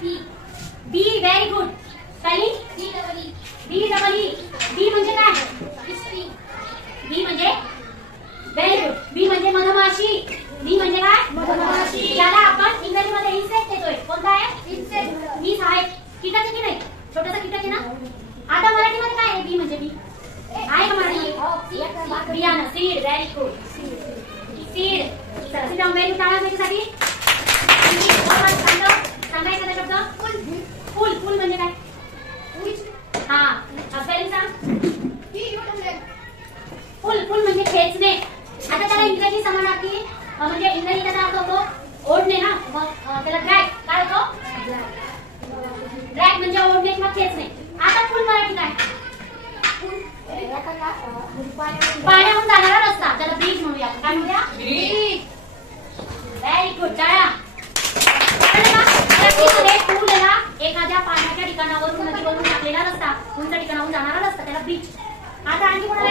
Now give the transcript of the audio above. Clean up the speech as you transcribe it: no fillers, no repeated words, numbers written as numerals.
बी very good. Spelling B double E. B म्हणजे काय? बी म्हणजे व्हेरी गुड. बी म्हणजे मधमाशी. बी म्हणजे काय? मधमाशी. त्याला आपण इंग्रजीमध्ये इन्सेक्ट देतोय. कोणता आहे? इन्सेक्ट. बी आहे कीटक आहे की नाही? छोटासा कीटक आहे ना. आता मराठीमध्ये काय आहे? बी म्हणजे बी आहे का मराठी? बियाणं. सीड. Very good. सीड. चला सीड व्हेरी गुड. टाळा त्याच्यासाठी. सांगा एखादा शब्द. फुल. फुल म्हणजे काय? हा स्पेलिंग सांग. फुल. फुल म्हणजे खेचणे. आता त्याला इंग्रजी समानार्थी म्हणजे इंग्रजी त्याचा अर्थ होतो ओढणे ना. मग त्याला ड्रॅग काय होतो? ड्रॅग म्हणजे ओढणे किंवा खेचणे. आता फुल मराठी काय? पाण्याहून जाणारा रस्ता. त्याला ब्रिज म्हणूया. काय म्हणूया? ब्रिज. Very good. टाळा. पूल आहे ना एखाद्या पाण्याच्या ठिकाणावरून नदीवरून टाकलेला रस्ता. उंच ठिकाणाहून जाणारा रस्ता त्याला ब्रिज. आता आणखी कोणाला